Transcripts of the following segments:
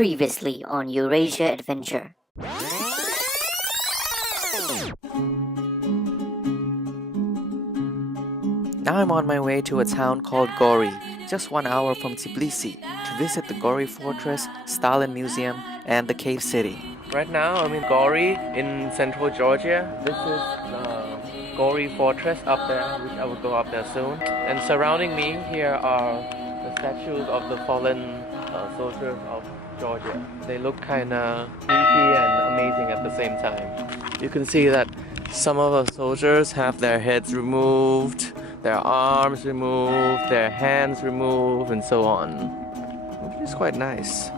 Previously on Eurasia Adventure. Now I'm on my way to a town called Gori, just 1 hour from Tbilisi, to visit the Gori Fortress, Stalin Museum, and the Cave City. Right now I'm in Gori in central Georgia. This is the Gori Fortress up there, which I will go up there soon. And surrounding me here are the statues of the fallen soldiers of Georgia. They look kinda creepy and amazing at the same time. You can see that some of the soldiers have their heads removed, their arms removed, their hands removed, and so on. Which is quite nice.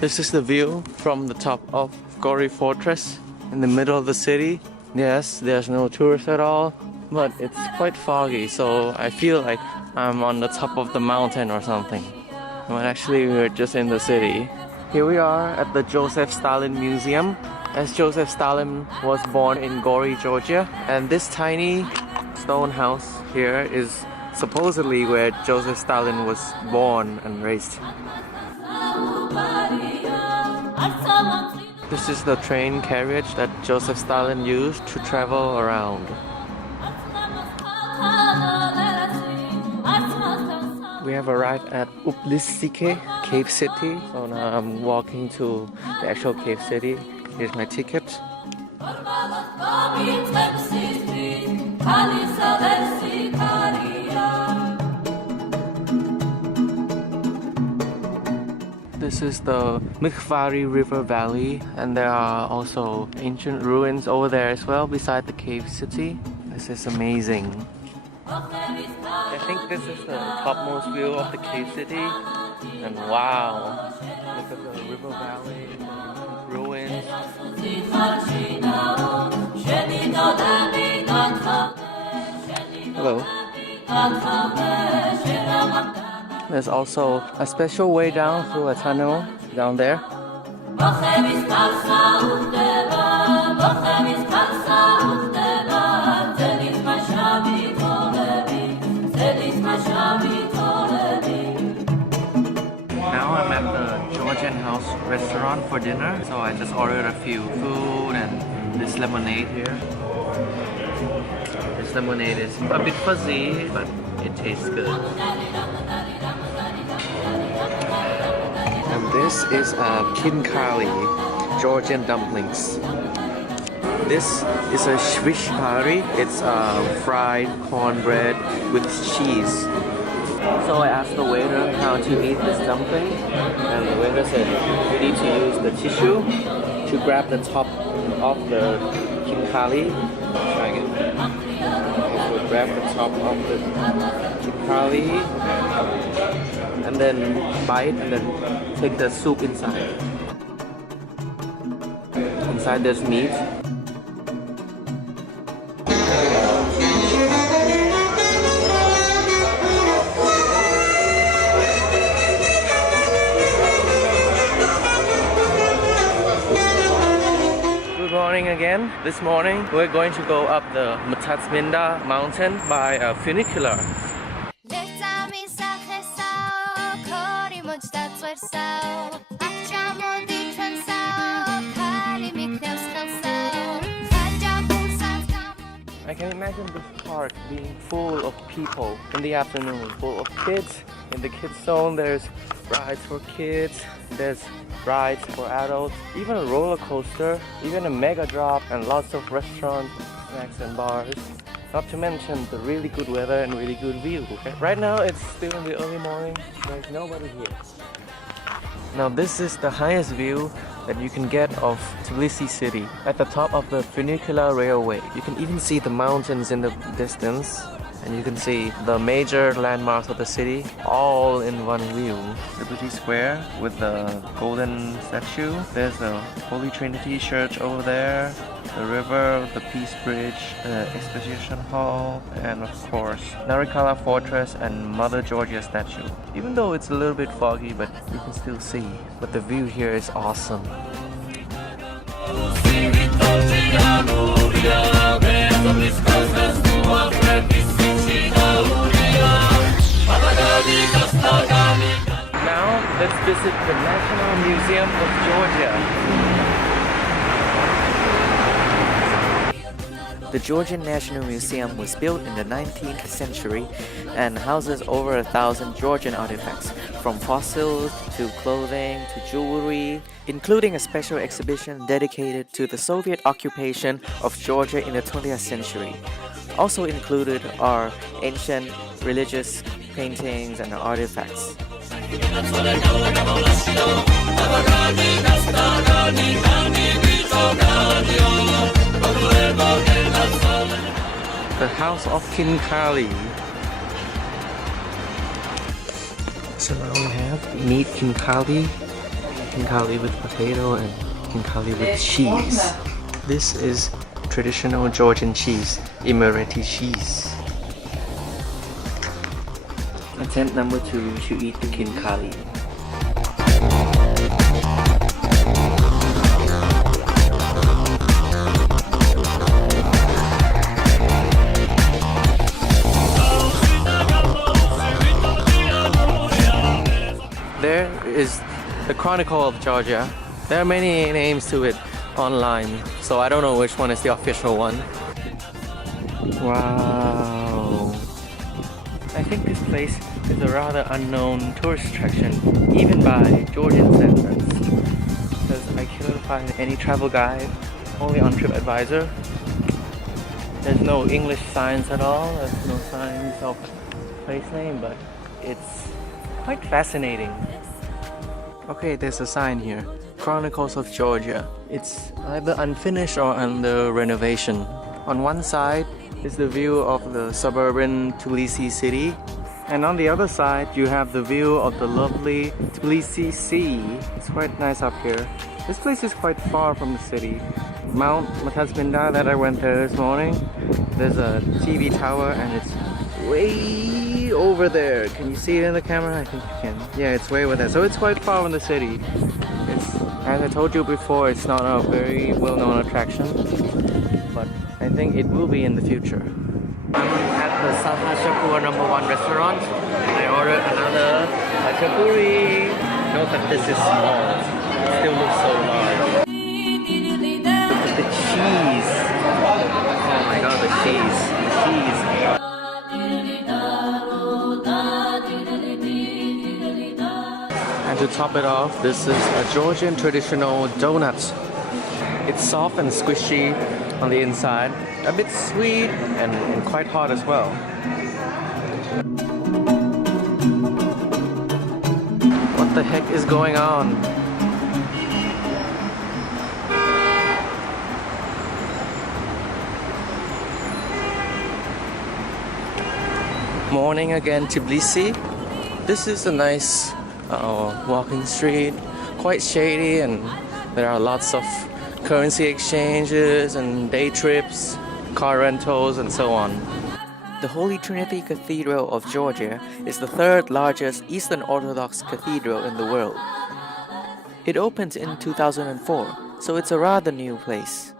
This is the view from the top of Gori Fortress in the middle of the city. Yes, there's no tourists at all, but it's quite foggy, so I feel like I'm on the top of the mountain or something. But actually we're just in the city. Here we are at the Joseph Stalin Museum, as Joseph Stalin was born in Gori, Georgia. And this tiny stone house here is supposedly where Joseph Stalin was born and raised. This is the train carriage that Joseph Stalin used to travel around. We have arrived at Uplistsikhe Cave City, so now I'm walking to the actual cave city. Here's my ticket. This is the Khinkali River Valley, and there are also ancient ruins over there as well beside the cave city. This is amazing. I think this is the topmost view of the cave city, and wow, look at the river valley, the ruins. Hello. There's also a special way down through a tunnel down there. Now I'm at the Georgian House restaurant for dinner, so I just ordered a few food and this lemonade here. This lemonade is a bit fuzzy, but it tastes good. And this is Khinkali, Georgian dumplings. This is a shvishpari. It's fried cornbread with cheese. So I asked the waiter how to eat this dumpling, and the waiter said you need to use the tissue to grab the top of the khinkali. Try again. Okay, so grab the top of the khinkali, and then bite, and then take the soup inside. Inside there's meat. Good morning again. This morning we're going to go up the Mtatsminda mountain by a funicular. I can imagine this park being full of people in the afternoon, full of kids. In the kids zone there's rides for kids, there's rides for adults, even a roller coaster, even a mega drop, and lots of restaurants, snacks and bars. Not to mention the really good weather and really good view. Right now it's still in the early morning, there's nobody here. Now this is the highest view that you can get of Tbilisi city, at the top of the funicular railway. You can even see the mountains in the distance, and you can see the major landmarks of the city all in one view. Liberty Square with the golden statue. There's the Holy Trinity church over there, the river, the Peace Bridge, the exposition hall, and of course Narikala Fortress and Mother Georgia statue. Even though it's a little bit foggy, but you can still see. But the view here is awesome. Now Let's visit the National Museum of Georgia. The Georgian National Museum was built in the 19th century and houses over 1,000 Georgian artifacts, from fossils to clothing to jewelry, including a special exhibition dedicated to the Soviet occupation of Georgia in the 20th century. Also included are ancient religious paintings and artifacts. The House of Khinkali. So now we have meat Khinkali, Khinkali with potato and Khinkali with cheese. This is traditional Georgian cheese, Emirati cheese. Attempt number 2 to eat the Khinkali. There is the Chronicle of Georgia. There are many names to it online, so I don't know which one is the official one. Wow. I think this place is a rather unknown tourist attraction, even by Georgian standards, because I couldn't find any travel guide, only on TripAdvisor. There's no English signs at all, there's no signs of place name, but it's quite fascinating. Okay, there's a sign here, Chronicles of Georgia. It's either unfinished or under renovation. On one side is the view of the suburban Tbilisi city, and on the other side you have the view of the lovely Tbilisi Sea. It's quite nice up here. This place is quite far from the city. Mount Mtatsminda that I went there this morning, there's a TV tower and it's way over there. Can you see it in the camera? I think you can. Yeah, it's way over there. So it's quite far from the city. It's, as I told you before, it's not a very well-known attraction, but I think it will be in the future. I'm at the Saha Shapur #1 restaurant. I ordered another hachapuri. Note that this is small. It still looks so large. Look at the cheese. Oh my god, the cheese. The cheese. And to top it off, this is a Georgian traditional donut. It's soft and squishy on the inside, a bit sweet and quite hot as well. What the heck is going on? Morning again, Tbilisi. This is a nice walking street, quite shady, and there are lots of currency exchanges and day trips, car rentals, and so on. The Holy Trinity Cathedral of Georgia is the third largest Eastern Orthodox cathedral in the world. It opened in 2004, so it's a rather new place.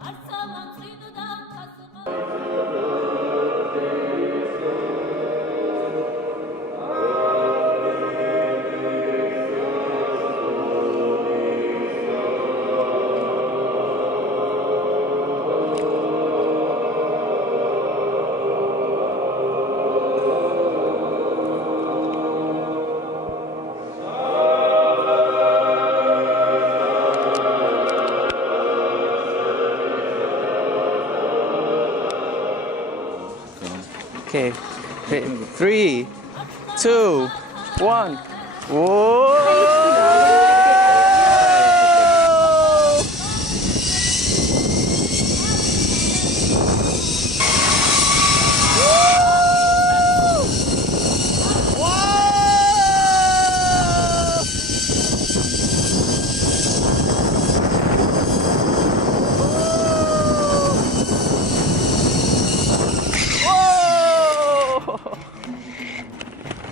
Okay, 3, 2, 1. Whoa!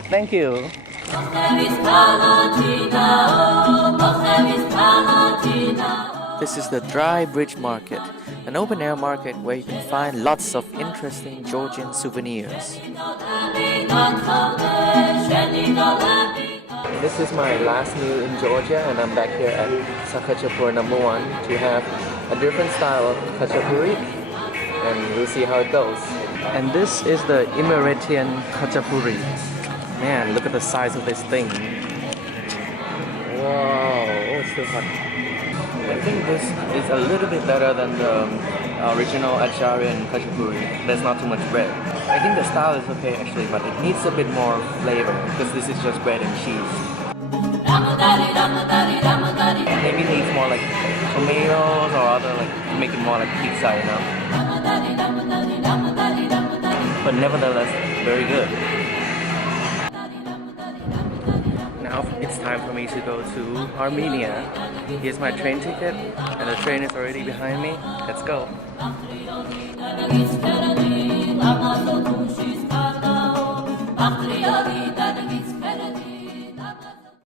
Thank you. This is the Dry Bridge Market, an open-air market where you can find lots of interesting Georgian souvenirs. This is my last meal in Georgia, and I'm back here at Khachapur #1 to have a different style of khachapuri, and we'll see how it goes. And this is the Emiratian khachapuri. Man, look at the size of this thing. Wow, oh, it's so hot. I think this is a little bit better than the original Acharyan khachapuri. There's not too much bread. I think the style is okay actually, but it needs a bit more flavor because this is just bread and cheese. Maybe it needs more like tomatoes or other, like make it more like pizza, you know. But nevertheless, very good. Now it's time for me to go to Armenia. Here's my train ticket, and the train is already behind me. Let's go.